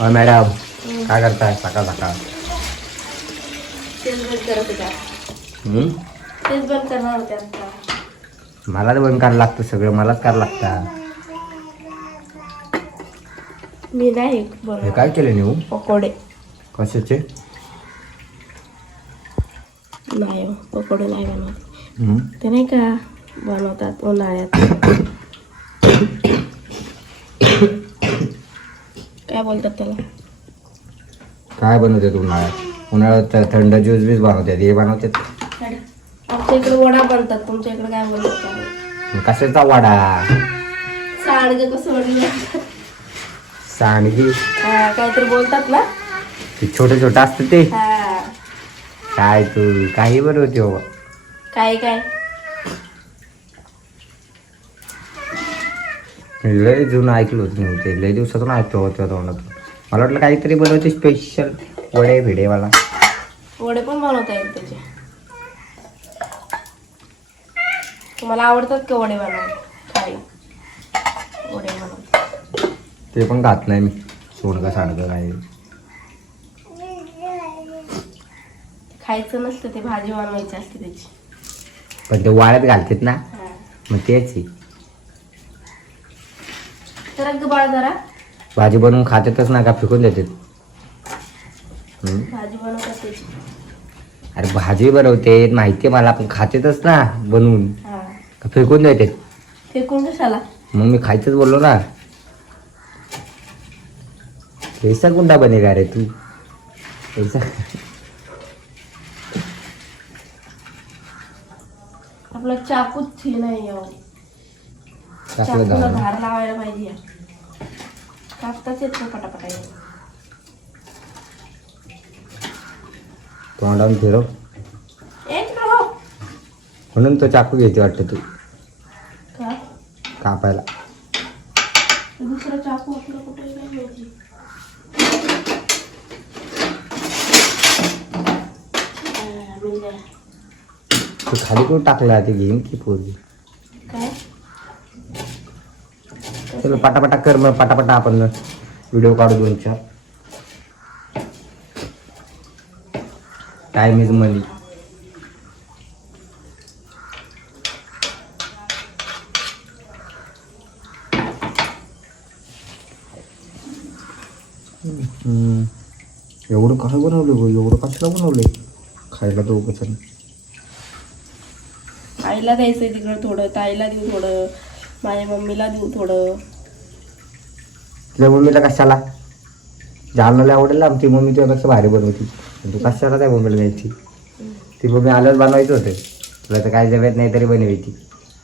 Madam काय करताय सकाळ सकाळ? तेच बंद करत होत्या. तेच बंद करणार होते आता. मलाच बंद करायला लागतं सगळं, मलाच करायला लागतं. मी नाही हे काय केलं नेऊ? पकोडे. कशाचे? नाही हो, पकोडे नाही बनवत. ते नाही का बनवतात उन्हाळ्यात. काय बोलतात त्याला? काय बनवतात उन्हाळ्यात? उन्हाळ्यात थंड ज्यूस बीस बनवतात, हे बनवतात. आमच्या इकडे वडा बनतात, तुमच्या इकडे काय बनवतात? कशाचा वडा? सांडगे कसं बनवतात? सांडगी काहीतरी बोलतात ना, ते छोटे छोटे असतं ते. हा. काय तू काही बनवते हो? काय काय लय जुनं ऐकलं होतं मी, ते लय दिवसातून ऐकतो होतं तोंडातून. मला वाटलं काहीतरी बनवते स्पेशल वडे भिडे मला. वडे पण बनवता येईल त्याचे. तुम्हाला आवडतात का वडे बनवायला? खायला वडे बनवतात ते पण खात नाही मी, सोडका सांडगं काय. खायचं नसतं ते, भाजी बनवायची असते त्याची. पण ते वाळ्यात घालतात ना, हा. मग तेच आहे. तर बाळ जरा भाजी बनवून खातातच ना का फेकून देतात? भाजी बनवतात त्याची. अरे भाजी बनवते माहिती आहे मला, पण खातेतच ना बनवून, हा. का फेकून देतात? फेकून कशाला? मग मी खायचंच बोललो ना. कैसा गुंडा बनेगा रे तू? कैसा? आपला चाकूच हे नाही हो. टाकलं चाकूला घालून. धार लावायला पाहिजे. कापताच येत नाही पटापटा. तोंडावून फिरव, एक हो म्हणून तो चाकू घ्यायची वाटतं तू का? कापायला. दुसरा चाकू आपलं कुठे नाही माहिती. तू खाली कोण टाकला ते घेईन की पोरगी? काय चलो पटापटा कर, मग पटापटा आपण व्हिडिओ काढू 2-4. टाइम इज मनी. एवढं कसं बनवलं गो? एवढं कशाला बनवलंय? खायला तो कसं? आईला द्यायचंय तिकडं थोडं, ताईला देऊ थोडं, माझ्या मम्मीला देऊ थोडं. तुझ्या मम्मीला कशाला? जालनाला आवडेल ना आमची मम्मी, तुझ्यापेक्षा भारी बनवती. तू कशाला त्या मम्मीला द्यायची? ती मम्मी आल्यावर बनवायचं होतं, तुला तर काय जमत नाही तरी बनवायची.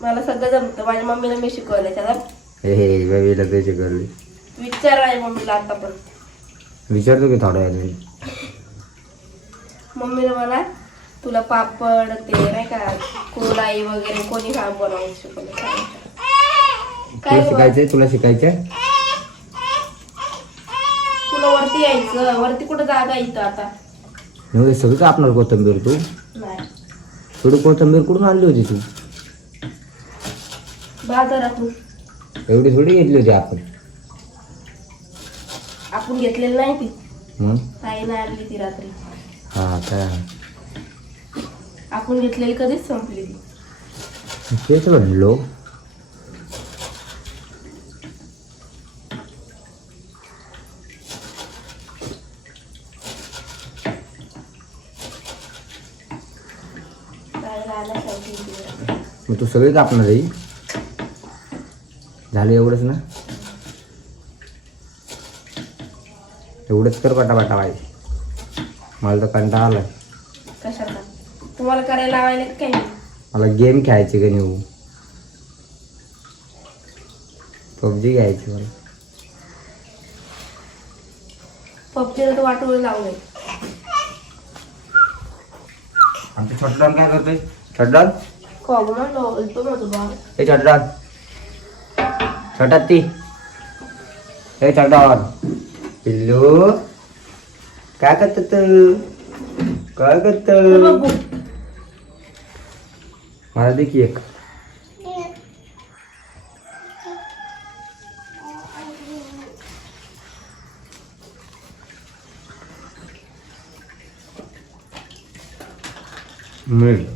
मला सगळं जमतं, माझ्या मम्मीला मी शिकवलंय त्याला. हे मम्मीला तुझी शिकवली. विचार माझ्या मम्मीला आता पण. विचारतो की थोड्या वेळाने. मम्मीला म्हणा तुला पापड ते नाही का कुरडाई वगैरे कोणी बनवून शिकवलं. तुला शिकायचंय? तुला शिकायचंय? तुला वरती यायचं, वरती कुठं जागा इथं आता एवढे सगळं कापणार कोथिंबीर तू? नाही. थोडी कोथिंबीर कुठून आणली होती तू? बाजारातून. एवढी थोडी घेतली होती आपण. आपण घेतलेली नाही ती, मग ताईने आणली ती रात्री. हा काय? आपण घेतलेली कधीच संपली ती. तेच म्हणलो. ताईला आल्यासारखी ती. मग तू सगळे कापणार आहे? झालं एवढंच ना? एवढंच कर पटापटा पाहिजे. मला तर कंटाळा आलाय. कशाला? तुम्हाला करायला लावायला काय? मला गेम खेळायची का नाही? पबजी घ्यायची मला. पबजीला तर वाटोळ लावलंय. आमचं छोटडान काय करतोय? छोटडान तो माझं बाळ. हे छोटडान, छोटा ती, हे छोटडान पिल्लू काय करत तू? काय करत? बघू मला दे की एक. मिळेल.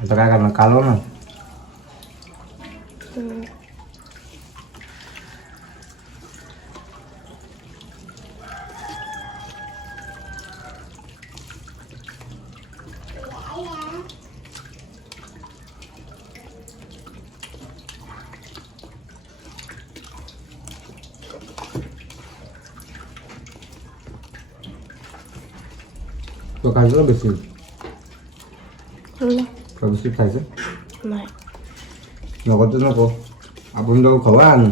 आता काय करणार कालव ना. तो खायचं बिस्किट बिस्किट खायचं नाही. नको तर नको, आपण जाऊ खवा आणू.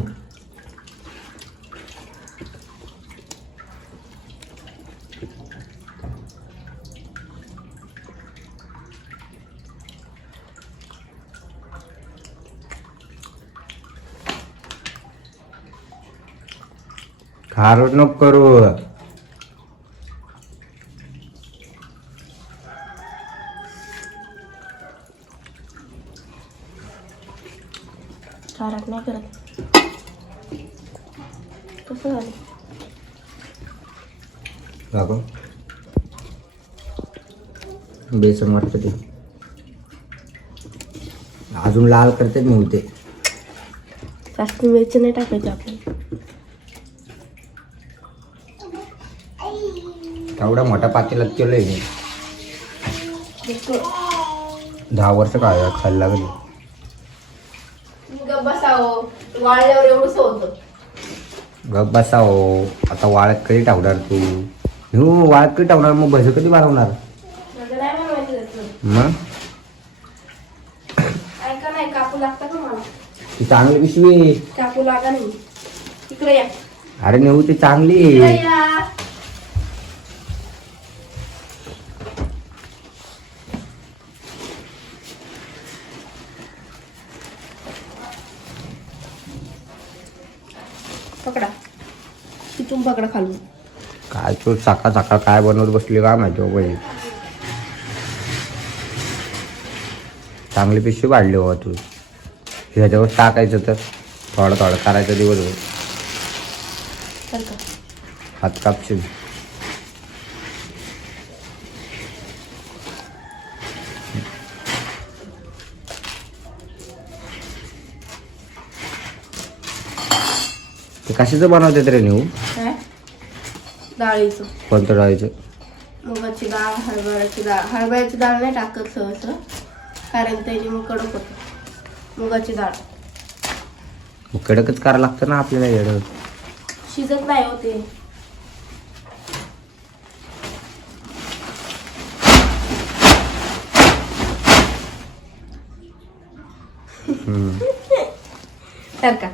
खारट नको करू. खारट नाही करत. कसं झालं? दाखव बेसन वाटतं ते अजून लाल करते नव्हते. जास्त मिरची नाही टाकायची आपल्याला. एवढ्या मोठ्या पातेल्यात केलंय मी. 10 वर्ष काय खायला लागली. बसावं वाळल्यावर एवढंच होतं. गप बसाव. आता वाळत कधी टाकणार तू? हो वाळत कधी टाकणार? मग भजी कधी बनवणार? मग ऐका नाही, कापू लागता का मला? ती चांगली पिशवी. कापू लागा नाही. इकडे या. अरे नेऊ ती चांगली. इकडे या. पकडा तिथून पकडा खालून. काय तू सकाळ सकाळ काय बनवत बसली काय माहिती हो बाई. चांगली पिशवी वाढली हो तू. ह्याच्यावर टाकायचं तर थोडं थोडं करायचं दिवसभर. चल का? हात कापशील. ते कशाचं बनवतात रे नेऊ? काय? डाळीचं. कोणतं डाळीचं? मुगाची डाळ, हरभऱ्याची डाळ. हरभऱ्याची डाळ नाही टाकत सहसा, कारण त्याची मग कडक होतं. मुगाची डाळ मग कडकच करावं लागतं ना आपल्याला. येडं शिजत नाही होते. तर का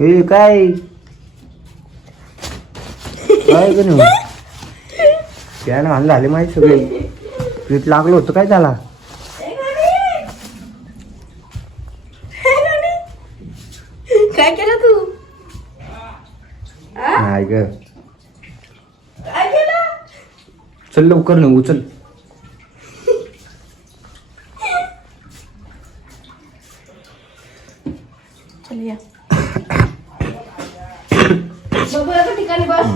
हे काय काय का नाही त्यानं हाल झाले माहिती सगळे. पीठ लागलं होतं काय झाला? काय केलं तू? नाही ग. काय केलं? चल लवकर नाही उचल. चल या. बघू एका ठिकाणी बस.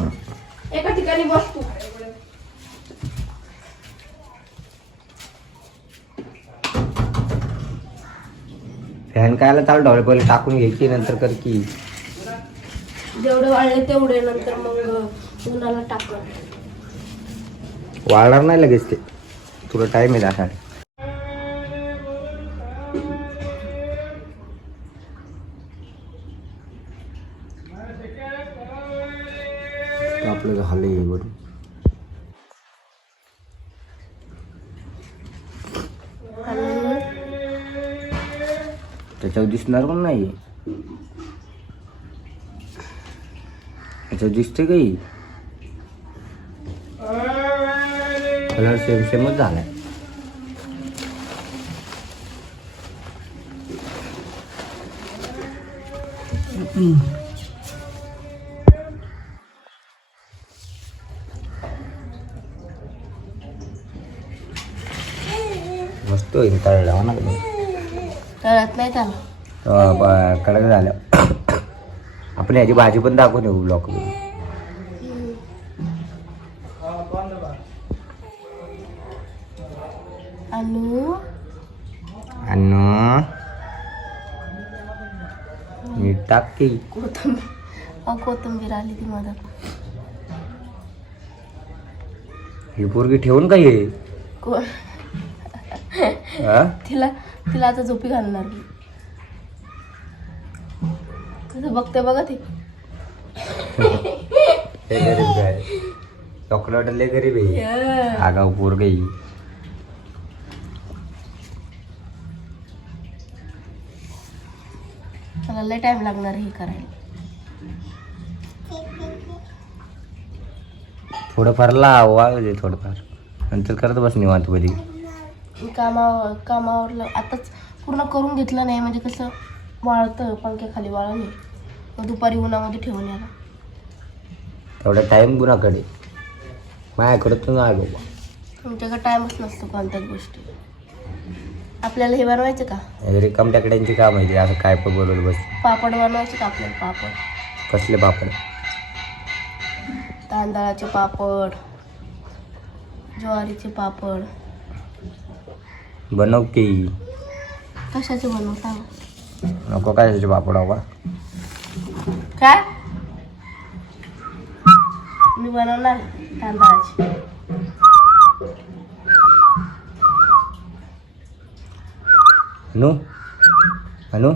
एका ठिकाणी बस तू. फॅन कायला चालू ढवळे पहिले टाकून घ्यायची नंतर कर की. जेवढे वाळले तेवढे नंतर मग उन्हाला टाकलं. वाळणार नाही लगेच ते. तुला टाइम आहे दाखा. आपलं झालंय बरोबर. त्याच्यावर दिसणार पण नाही. त्याच्यावर दिसते काही कलर सेम सेमच झालाय. तो तळला ना तळत नाही त्याला. कडक झालं. आपण याची भाजी पण दाखवून येऊ ब्लॉक. अनु अन्न मीठ टाक की. कोथिंबीर आली ती मदत. ही पोरगी ठेवून काय आहे? कोण हा? तिला तिला आता झोपी घालणार मी. कसं बघते बघा ती. लय गरीब आहे. चॉकलेट लय गरीब आहे. आगाऊ पोरगी. मला लय टाइम लागणार हे करायला. थोडंफार वाळू दे थोडंफार, नंतर करत बस निवांत कधी. कामावरलं आताच पूर्ण करून घेतलं नाही म्हणजे कसं वाळतं पंख्याखाली वाळं नाही. मग दुपारी उन्हामध्ये ठेवून यायला. तेवढा टाईम गुणाकडे माझ्याकडे तू नाही बाबा. तुमच्याकडे टाइमच नसतो कोणत्याच गोष्टी. आपल्याला हे बनवायचं का? रिकाम टाकड्यांची काम आहे असं काय पण बोलवलं बस. पापड बनवायचे का आपल्याला? पापड कसले पापड? तांदळाचे पापड, ज्वारीचे पापड. बनव की. कशाचे बनवता? नको काय पापड हवा. काय मी बनवणार तांदळाचे. अनु अनु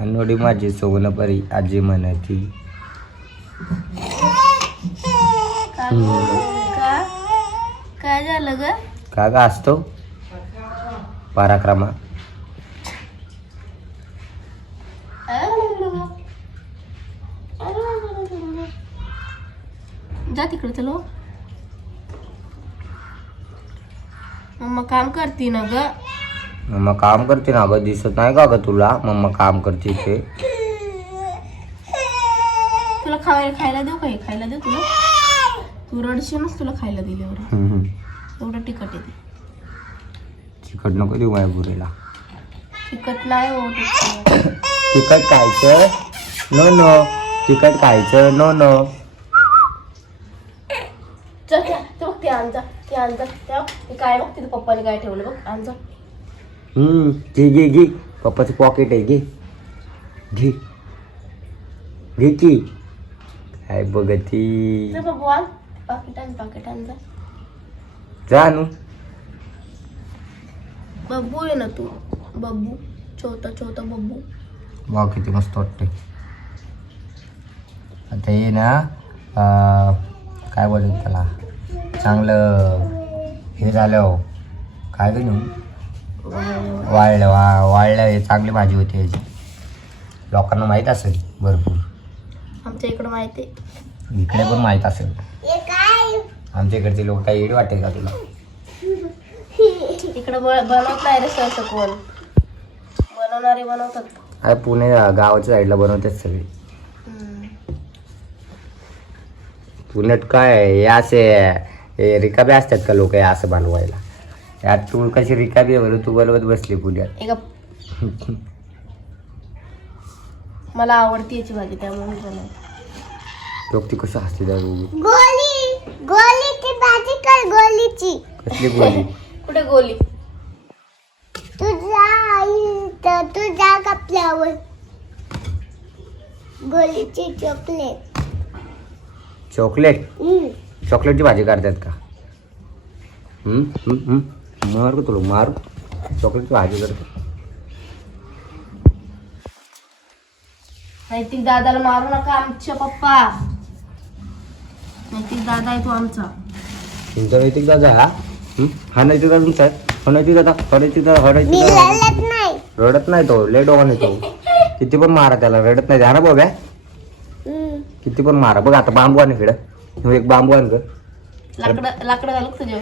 अनुडी माझी सोनपरी आजी म्हणती. काय झालं ग? का ग असतो पराक्रमा. जा तिकडे चलो. मम्मा काम करते ना ग. मम्मा काम करते ना ग. दिसत नाही का ग तुला मम्मा काम करते ते? तुला खायला देऊ का? हे खायला देऊ तुला? तू रडशीनच तुला खायला दिल्यावर. एवढं तिखट येते. तिखट नको देऊ माझ्या पुरेला. तिखट नाही हो. तिखट खायचं नो नो. तिखट खायचं नो नो. चल ते बघ ते आणजा. ते आणजा. ते काय बघ तिथे पप्पाने काय ठेवलं बघ. आणजा. घे घे घे. पप्पाचं पॉकेट आहे. घे घे घे की. काय बघती. चल बघू आण. पाकिट आणजा. जा नू. बब्बू आहे ना तू. बब्बू छोटा बब्बू. वा किती मस्त वाटते. आता हे ना काय बोलत त्याला चांगलं हे झालं काय ग नेऊ वाळलं हे चांगली भाजी होती याची. लोकांना माहीत असेल भरपूर. आमच्या इकडं माहिती आहे. इकडे पण माहीत असेल. आमच्या इकडचे लोक काही येड वाटेल का तुला? इकडं बनवत नाही रे सहसा कोण. बनवणारे बनवतात. अरे पुणे गावाच्या साईडला बनवतात सगळे. पुण्यात काय हे असे हे रिकाबे असतात का लोक असं बनवायला? यात तू कशी रिकाबी आहे तू बनवत बसली पुण्यात. मला आवडती याची भाजी त्यामुळे मी बनवते. लोक ती कशी असते त्या गोलीची भाजी कर. गोलीची. कसली गोली? कुठे गोली? तुझ्या कपल्यावर गोलीची चॉकलेट. चॉकलेट? चॉकलेटची भाजी करतात का? मारू का तुला? मारू. चॉकलेटची भाजी करतो. नैतिक दादाला मारू नका. आमच्या पप्पा नैतिक दादा आहे तो आमचा. तुमचा नैतिक दादा हा नैतिक दादा तुमचा आहे. हा नैतिक दादा. मी लढत नाही. रडत नाही तो. लय डोळा नाही तो. किती पण मारा त्याला रडत नाही. ना बघ किती पण मारा. बघ आता बांबू आण इकडं. एक बांबू आण ग. लाकडं घालू तुझ्या.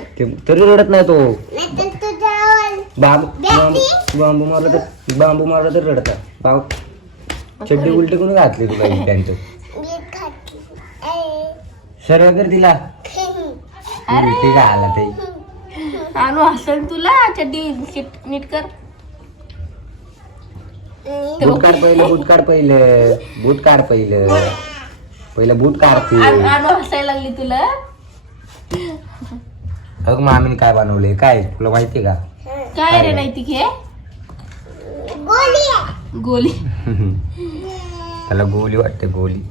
तरी रडत नाही तो. नाहीतर तुझ्यावर बांबू मारला तर रडत आहे. चड्डी उलटी कोणी घातली तुला पॅन्ट? मी खाते. सर्व कर तिला. उलटी का आला ते? आणू हसन तुला चड्डी नीट कर. बूट काढ पहिलं, बूट काढ पहिलं, बूट काढ पहिलं, पहिलं बूट काढते. आणू हसायला लागली तुला. अगं मामीने काय बनवलंय काय तुला माहितीये का? काय रे नाही ती घे गोली आहे. गोली. त्याला गोली वाटते, गोली.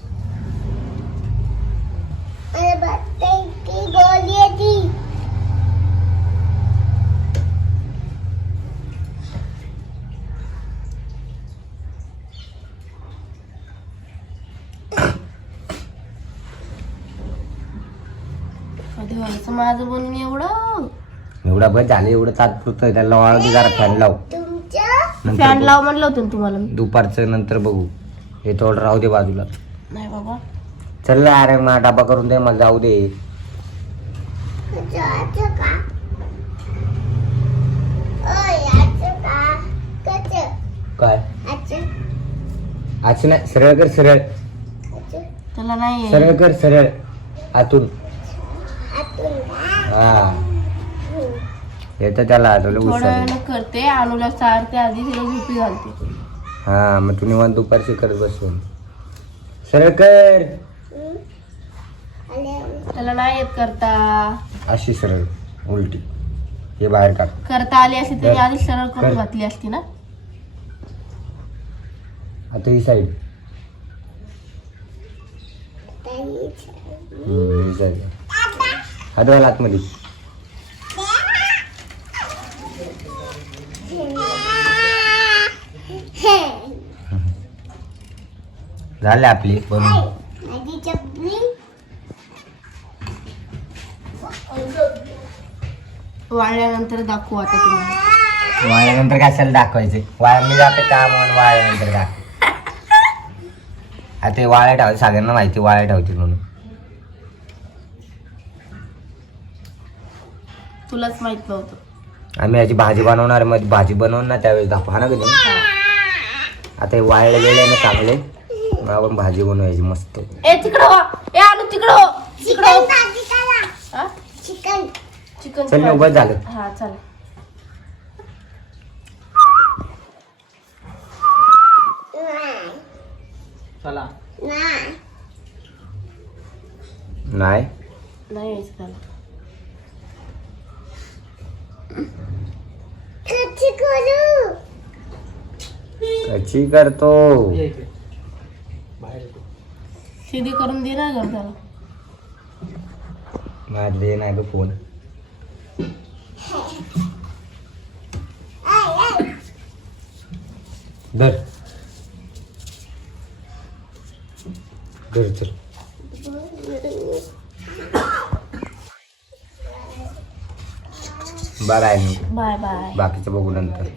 मला वाटते की गोली आहे ती. कधी व्हायचं माझं बनून एवढं. एवढा बस झालं, एवढं तात्पुरतं. त्याला वाळू दे जरा, फॅन लाव. तुमच्या नंतर फॅन बघू. लाव म्हणलं होतं ना तुम्हाला मी. दुपारचं नंतर बघू. हे थोडं राहू दे बाजूला. नाही बाबा. चल अरे मला डबा करून दे, मला जाऊ दे. याचं का? ओ याचं का? कसं? काय याचं? असं नाही, सरळ कर, सरळ याचं? त्याला नाही आहे. सरळ कर, सरळ आतून. आतून का? हा येतं त्याला आठवलं थोड्या उचल. वेळानं करते. आणूला सारते आधी तिला झोपी घालते. हा मग तू निवांत दुपारची करत बसून. सरळ कर, हं? आले. त्याला नाही येत करता. अशी सरळ उलटी. हे बाहेर काढ. करता आली असती तरी आधी सरळ करून कर. घातली असती ना. आता ही साईड. ताईच. ही साईड. हात घाल आतमध्ये. झाले आपली बनवून. माझी चपली. वाळल्यानंतर दाखवू आता तुम्हाला. वाळल्यानंतर कशाला दाखवायचे? वाळ मी जाते का म्हणून वाळल्यानंतर दाखव. आता हे वाळ्या ठेवायचे, सगळ्यांना माहिती वाळ्या ठेवतील म्हणून. तुलाच माहित नव्हतं. आम्ही याची भाजी बनवणार, मग भाजी बनवून ना त्यावेळेस दाखवा ना कधी. आता हे वाळले गेले ना चांगले, मग आपण भाजी बनवायची मस्त. ए तिकडं हो. ए आणू तिकडं हो. तिकडं हो. चिकन भाजी करा. हा? चिकन. चिकन चल ना, बस झालं. हा चल. चला. नाही. नाही नाही यायचं त्याला. कच्ची करू. कशी करतो? सीधी करून दे ना घर त्याला. माझे नाही ग फोन. धर धर चल. बरं आहे. Bye bye. बाकीचं बघू नंतर.